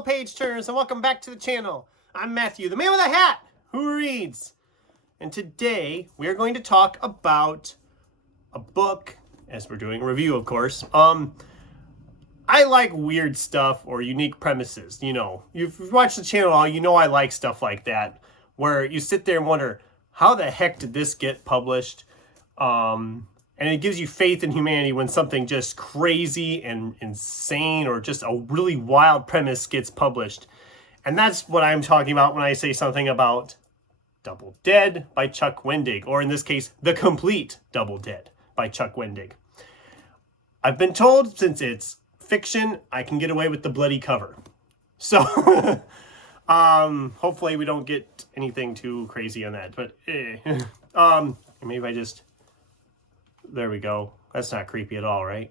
fellow page turners, and welcome back to the channel. I'm Matthew, the man with a hat who reads. And today we are going to talk about a book, as we're doing a review, of course. I like weird stuff or unique premises. You know, you've watched the channel all, you know I like stuff like that, where you sit there and wonder, how the heck did this get published? And it gives you faith in humanity when something just crazy and insane or just a really wild premise gets published. And that's what I'm talking about when I say something about Double Dead by Chuck Wendig, or in this case, The Complete Double Dead by Chuck Wendig. I've been told since it's fiction, I can get away with the bloody cover. So hopefully we don't get anything too crazy on that. But maybe I just... There we go. That's not creepy at all, right?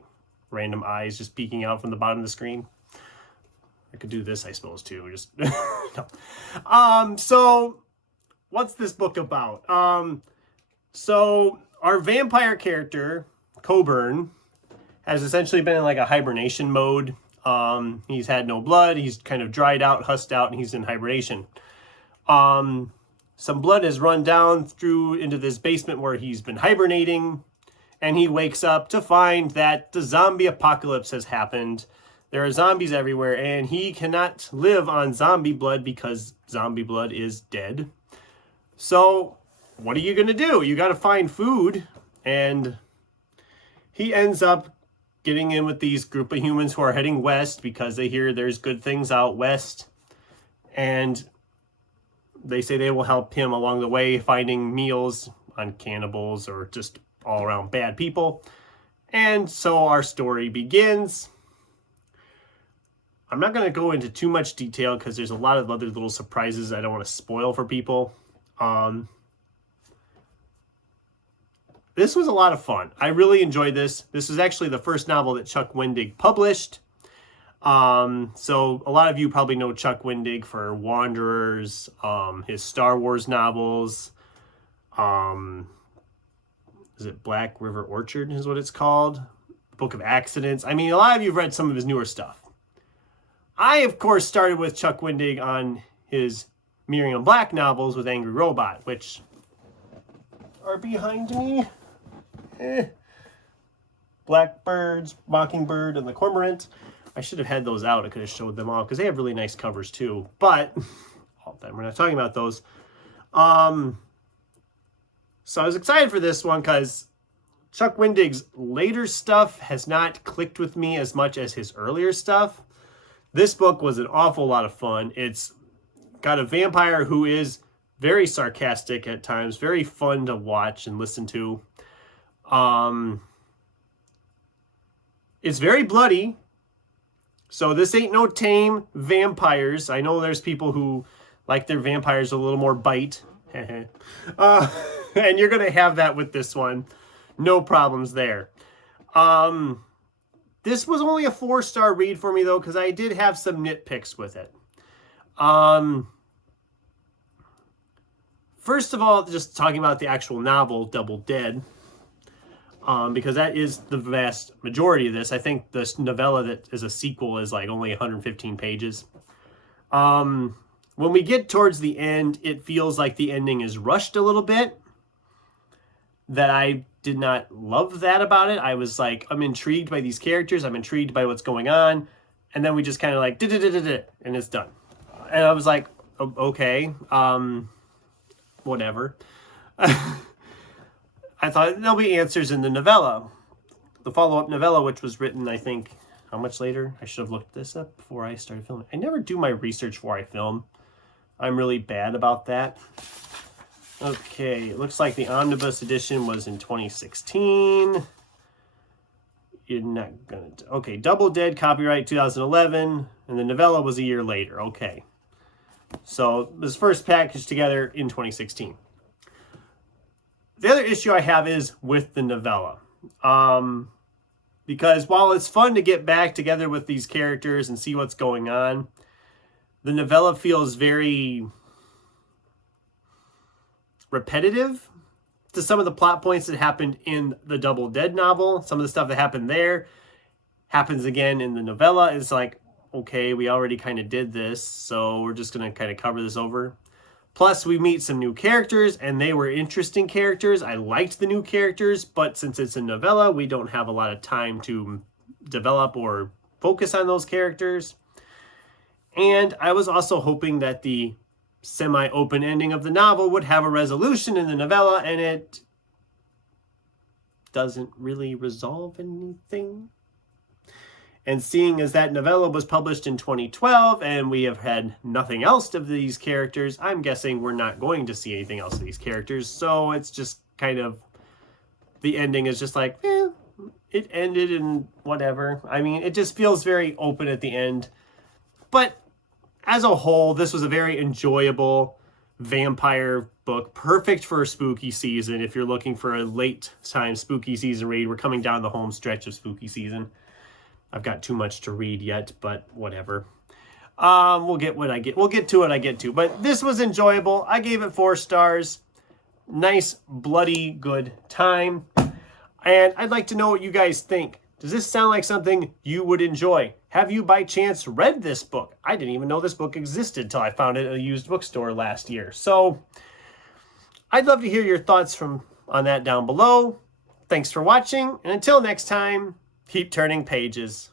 Random eyes just peeking out from the bottom of the screen. I could do this, I suppose, too. Just no. So what's this book about? So our vampire character, Coburn, has essentially been in like a hibernation mode. He's had no blood. He's kind of dried out, husked out, and he's in hibernation. Some blood has run down through into this basement where he's been hibernating. And he wakes up to find that the zombie apocalypse has happened. There are zombies everywhere, and he cannot live on zombie blood because zombie blood is dead. So, what are you going to do? You got to find food, and he ends up getting in with these group of humans who are heading west because they hear there's good things out west. And they say they will help him along the way finding meals on cannibals or just all around bad people. And so our story begins. I'm not going to go into too much detail because there's a lot of other little surprises I don't want to spoil for people. This was a lot of fun. I really enjoyed this. This is actually the first novel that Chuck Wendig published. So a lot of you probably know Chuck Wendig for Wanderers, his Star Wars novels, is it Black River Orchard is what it's called? Book of Accidents. I mean, a lot of you have read some of his newer stuff. I, of course, started with Chuck Wendig on his Miriam Black novels with Angry Robot, which are behind me. Blackbirds, Mockingbird, and the Cormorant. I should have had those out. I could have showed them all because they have really nice covers too. But all that, we're not talking about those. So I was excited for this one because Chuck Wendig's later stuff has not clicked with me as much as his earlier stuff. This book was an awful lot of fun. It's got a vampire who is very sarcastic at times, very fun to watch and listen to. It's very bloody. So this ain't no tame vampires. I know there's people who like their vampires a little more bite. And you're going to have that with this one. No problems there. This was only a 4-star read for me, though, because I did have some nitpicks with it. First of all, just talking about the actual novel, Double Dead, because that is the vast majority of this. I think this novella that is a sequel is like only 115 pages. When we get towards the end, it feels like the ending is rushed a little bit. That I did not love that about it. I was like, I'm intrigued by these characters. I'm intrigued by what's going on. And then we just kind of like, and it's done. And I was like, okay, whatever. I thought there'll be answers in the novella. The follow-up novella, which was written, I think, how much later? I should have looked this up before I started filming. I never do my research before I film. I'm really bad about that. Okay, it looks like the omnibus edition was in 2016. You're not gonna... Okay, Double Dead, copyright 2011, and the novella was a year later. Okay. So, this first packaged together in 2016. The other issue I have is with the novella. Because while it's fun to get back together with these characters and see what's going on, the novella feels very repetitive to some of the plot points that happened in the Double Dead novel. Some of the stuff that happened there happens again in the novella. It's like, okay, we already kind of did this, so we're just going to kind of cover this over. Plus, we meet some new characters, and they were interesting characters. I liked the new characters, but since it's a novella, we don't have a lot of time to develop or focus on those characters. And I was also hoping that the semi-open ending of the novel would have a resolution in the novella, and it doesn't really resolve anything. And seeing as that novella was published in 2012 and we have had nothing else of these characters, I'm guessing we're not going to see anything else of these characters. So it's just kind of, the ending is just like, it ended and whatever. I mean, it just feels very open at the end. But as a whole, this was a very enjoyable vampire book, perfect for spooky season. If you're looking for a late time spooky season read, we're coming down the home stretch of spooky season. I've got too much to read yet, but whatever. We'll get what I get. We'll get to what I get to. But this was enjoyable. I gave it 4 stars. Nice, bloody, good time. And I'd like to know what you guys think. Does this sound like something you would enjoy? Have you by chance read this book? I didn't even know this book existed till I found it at a used bookstore last year. So I'd love to hear your thoughts on that down below. Thanks for watching, and until next time, keep turning pages.